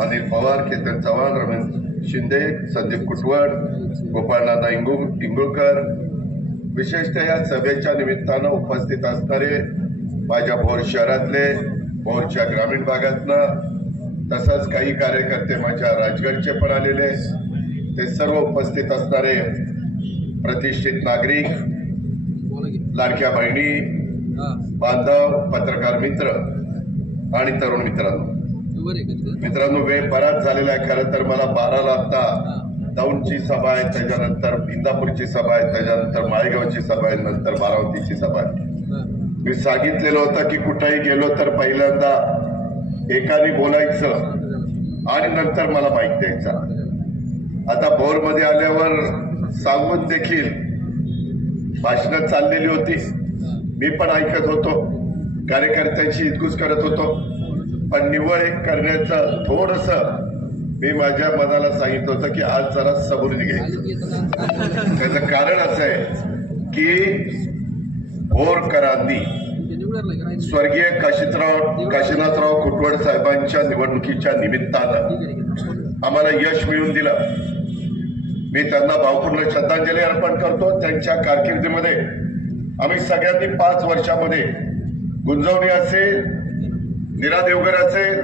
अनिल पवार, केतन चव्हाण, रमेश शिंदे, संदीप कुटवड, गोपाळनाथ इंगुळकर, विशेषतः या सभेच्या निमित्तानं उपस्थित असणारे माझ्या भोर शहरातले, भोरच्या ग्रामीण भागातनं, तसंच काही कार्यकर्ते माझ्या राजगडचे पण आलेले, ते सर्व उपस्थित असणारे प्रतिष्ठित नागरिक, लाडक्या बहिणी, बांधव, पत्रकार मित्र आणि तरुण मित्रांनो, वेळ बराच झालेला आहे. खरं तर मला 12ला आता दौंडची सभा आहे, त्याच्यानंतर इंदापूरची सभा आहे, त्याच्यानंतर माळेगावची सभा आहे, नंतर बारामतीची सभा आहे. मी सांगितलेलं होतं की कुठेही गेलो तर पहिल्यांदा एकाने बोलायचं आणि नंतर मला माईक द्यायचा. आता भोरमध्ये आल्यावर सांगून देखील भाषणं चाललेली होती, मी पण ऐकत होतो, कार्यकर्त्यांची हितगुज करत होतो, पण निवड एक करण्याचं थोडंसं मी माझ्या मनाला सांगितलं होतं की आज जरा सबुरीने घ्यायचं. त्याचं कारण असं आहे की भोरकरांनी स्वर्गीय काशीनाथराव कुटवड साहेबांच्या निवडणुकीच्या निमित्तानं आम्हाला यश मिळवून दिलं. मी त्यांना भावपूर्ण श्रद्धांजली अर्पण करतो. त्यांच्या कारकिर्दीमध्ये आम्ही सगळ्यांनी 5 वर्षामध्ये गुंजवणी असेल, नीरा देवगर असेल,